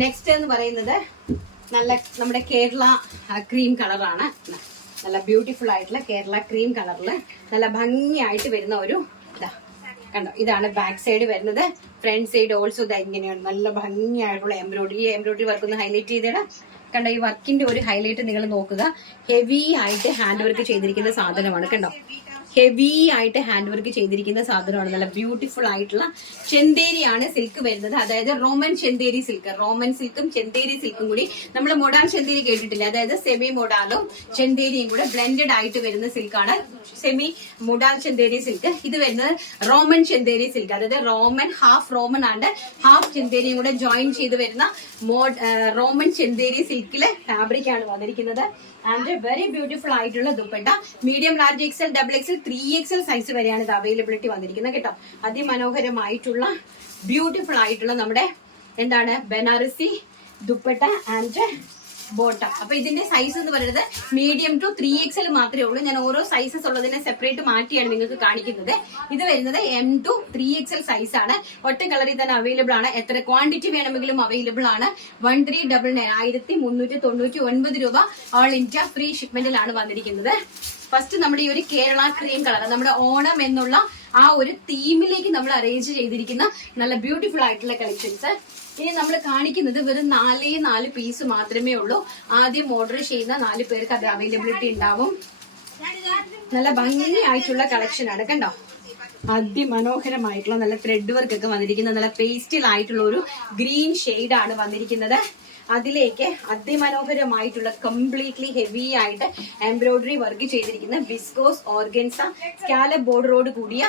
Next എന്ന് പറയുന്നത് നല്ല നമ്മുടെ കേരള ക്രീം കളറാണ്. നല്ല ബ്യൂട്ടിഫുൾ ആയിട്ടുള്ള കേരള ക്രീം കളറിൽ നല്ല ഭംഗിയായിട്ട് വരുന്ന ഒരു കണ്ടോ, ഇതാണ് ബാക്ക് സൈഡ് വരുന്നത്. ഫ്രണ്ട് സൈഡ് ഓൾസോ ഇതാ ഇങ്ങനെയാണ് നല്ല ഭംഗിയായിട്ടുള്ള എംബ്രോയിഡറി വർക്ക് ഒന്ന് ഹൈലൈറ്റ് ചെയ്തിടാം. കണ്ടോ, ഈ വർക്കിന്റെ ഒരു ഹൈലൈറ്റ് നിങ്ങൾ നോക്കുക. ഹെവി ആയിട്ട് ഹാൻഡ് വർക്ക് ചെയ്തിരിക്കുന്ന സാധനമാണ്. കണ്ടോ, ഹെവി ആയിട്ട് ഹാൻഡ് വർക്ക് ചെയ്തിരിക്കുന്ന സാധനമാണ്. നല്ല ബ്യൂട്ടിഫുൾ ആയിട്ടുള്ള ചെന്തേരിയാണ് സിൽക്ക് വരുന്നത്. അതായത് Roman Chanderi silk. Roman സിൽക്കും Chanderi സിൽക്കും കൂടി നമ്മൾ മൊഡാൾ ചെന്തേരി കേട്ടിട്ടില്ല. അതായത് സെമി മൊഡാലും ചെന്തേരിയും കൂടെ ബ്ലെൻഡഡ് ആയിട്ട് വരുന്ന സിൽക്കാണ് സെമി മൊഡാൾ ചെന്തേരി സിൽക്ക്. ഇത് വരുന്നത് റോമൻ ചെന്തേരി സിൽക്ക്. അതായത് Roman half Roman and half ചെന്തേരിയും കൂടെ ജോയിൻ ചെയ്ത് വരുന്ന റോമൻ ചെന്തേരി സിൽക്കിലെ ഫാബ്രിക് ആണ് വന്നിരിക്കുന്നത്. ആൻഡ് വെരി ബ്യൂട്ടിഫുൾ ആയിട്ടുള്ള dupatta. Medium, large, XL, double XL, 3XL size വരെയാണ് ഇത് അവൈലബിലിറ്റി വന്നിരിക്കുന്നത് കേട്ടോ. അതിമനോഹരമായിട്ടുള്ള ബ്യൂട്ടിഫുൾ ആയിട്ടുള്ള നമ്മുടെ എന്താണ് ബനാറസി ദുപ്പട്ട ആൻഡ് ബോട്ടം. അപ്പൊ ഇതിന്റെ സൈസ് എന്ന് പറയുന്നത് മീഡിയം ടു 3XL മാത്രമേ ഉള്ളൂ. ഞാൻ ഓരോ സൈസസ് ഉള്ളതിനെ സെപ്പറേറ്റ് മാറ്റിയാണ് നിങ്ങൾക്ക് കാണിക്കുന്നത്. ഇത് വരുന്നത് M to 3XL സൈസ് ആണ്. ഒറ്റ കളറിൽ തന്നെ അവൈലബിൾ ആണ്. എത്ര ക്വാണ്ടിറ്റി വേണമെങ്കിലും അവൈലബിൾ ആണ്. 1399 1399 രൂപ ഓൾ ഇന്ത്യ ഫ്രീ ഷിപ്മെന്റിലാണ് വന്നിരിക്കുന്നത്. ഫസ്റ്റ് നമ്മുടെ ഈ ഒരു കേരള ക്രീം കളർ, നമ്മുടെ ഓണം എന്നുള്ള ആ ഒരു തീമിലേക്ക് നമ്മൾ അറേഞ്ച് ചെയ്തിരിക്കുന്ന നല്ല ബ്യൂട്ടിഫുൾ ആയിട്ടുള്ള കളക്ഷൻസ്. ഇനി നമ്മൾ കാണിക്കുന്നത് വെറും 4 പീസ് മാത്രമേ ഉള്ളൂ. ആദ്യം ഓർഡർ ചെയ്യുന്ന 4 പേർക്ക് അത് അവൈലബിലിറ്റി ഉണ്ടാവും. നല്ല ഭംഗിയായിട്ടുള്ള കളക്ഷൻ ആണ്. കണ്ടോ, അതിമനോഹരമായിട്ടുള്ള നല്ല ത്രെഡ് വർക്ക് ഒക്കെ വന്നിരിക്കുന്ന നല്ല പേസ്റ്റൽ ആയിട്ടുള്ള ഒരു ഗ്രീൻ ഷെയ്ഡ് ആണ് വന്നിരിക്കുന്നത്. അതിലേക്ക് അതിമനോഹരമായിട്ടുള്ള കംപ്ലീറ്റ്ലി ഹെവി ആയിട്ട് എംബ്രോയിഡറി വർക്ക് ചെയ്തിരിക്കുന്ന വിസ്കോസ് ഓർഗൻസ സ്കാലപ്പ് ബോർഡറോട് കൂടിയ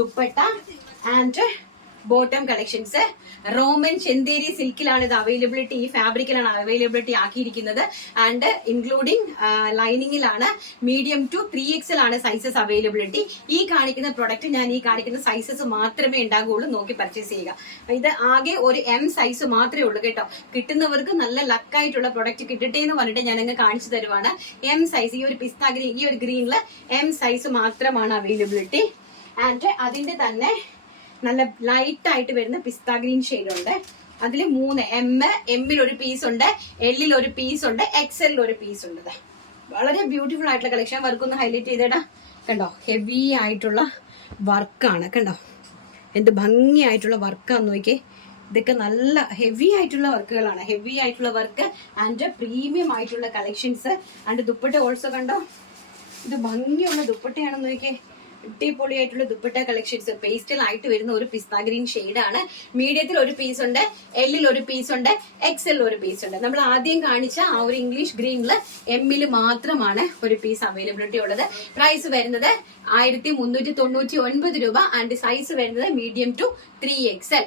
dupatta and bottom collections. Roman Chanderi സിൽക്കിലാണ് ഇത് അവൈലബിലിറ്റി, ഈ ഫാബ്രിക്കിലാണ് അവൈലബിലിറ്റി ആക്കിയിരിക്കുന്നത്. ആൻഡ് ഇൻക്ലൂഡിംഗ് ലൈനിങ്ങിലാണ്. മീഡിയം ടു 3XL ആണ് സൈസസ് അവൈലബിലിറ്റി. ഈ കാണിക്കുന്ന പ്രൊഡക്റ്റ് ഞാൻ ഈ കാണിക്കുന്ന സൈസസ് മാത്രമേ ഉണ്ടാകുള്ളൂ. നോക്കി പർച്ചേസ് ചെയ്യുക. ഇത് ആകെ ഒരു M സൈസ് മാത്രമേ ഉള്ളൂ കേട്ടോ. കിട്ടുന്നവർക്ക് നല്ല ലക്കായിട്ടുള്ള പ്രൊഡക്റ്റ് കിട്ടട്ടെ എന്ന് പറഞ്ഞിട്ട് ഞാൻ അങ്ങ് കാണിച്ചു തരുവാണ്. M സൈസ്, ഈ ഒരു പിസ്ത ഗ്രീൻ, ഈ ഒരു ഗ്രീനില് M സൈസ് മാത്രമാണ് അവൈലബിലിറ്റി. ആൻഡ് അതിന്റെ തന്നെ നല്ല ലൈറ്റ് ആയിട്ട് വരുന്ന പിസ്ത ഗ്രീൻ ഷെയ്ഡ് ഉണ്ട്. അതിൽ 3 എമ്മിൽ ഒരു പീസ് ഉണ്ട്, എല്ലിൽ ഒരു പീസ് ഉണ്ട്, എക്സലിൽ ഒരു പീസ് ഉണ്ട്. വളരെ ബ്യൂട്ടിഫുൾ ആയിട്ടുള്ള കളക്ഷൻ. വർക്കൊന്ന് ഹൈലൈറ്റ് ചെയ്തേടാ. കണ്ടോ, ഹെവി ആയിട്ടുള്ള വർക്കാണ്. കണ്ടോ, എന്ത് ഭംഗിയായിട്ടുള്ള വർക്കാന്ന് നോക്കിയേ. ഇതൊക്കെ നല്ല ഹെവി ആയിട്ടുള്ള വർക്കുകളാണ്. ഹെവി ആയിട്ടുള്ള വർക്ക് ആൻഡ് പ്രീമിയം ആയിട്ടുള്ള കളക്ഷൻസ്. ആൻഡ് ദുപ്പട്ട ഓൾസോ കണ്ടോ, ഇത് ഭംഗിയുള്ള ദുപ്പട്ടയാണെന്ന് നോക്കിയേ. അടിപൊളിയായിട്ടുള്ള ദുപ്പട്ട കളക്ഷൻസ്. പേസ്റ്റൽ ആയിട്ട് വരുന്ന ഒരു പിസ്ത ഗ്രീൻ ഷെയ്ഡ് ആണ്. മീഡിയത്തിൽ ഒരു പീസ് ഉണ്ട്, എല്ലിൽ ഒരു പീസ് ഉണ്ട്, എക്സലിൽ ഒരു പീസ് ഉണ്ട്. നമ്മൾ ആദ്യം കാണിച്ച ആ ഒരു ഇംഗ്ലീഷ് ഗ്രീനില് എമ്മിൽ മാത്രമാണ് ഒരു പീസ് അവൈലബിലിറ്റി ഉള്ളത്. പ്രൈസ് വരുന്നത് 1399 രൂപ. ആൻഡ് സൈസ് വരുന്നത് മീഡിയം ടു 3XL.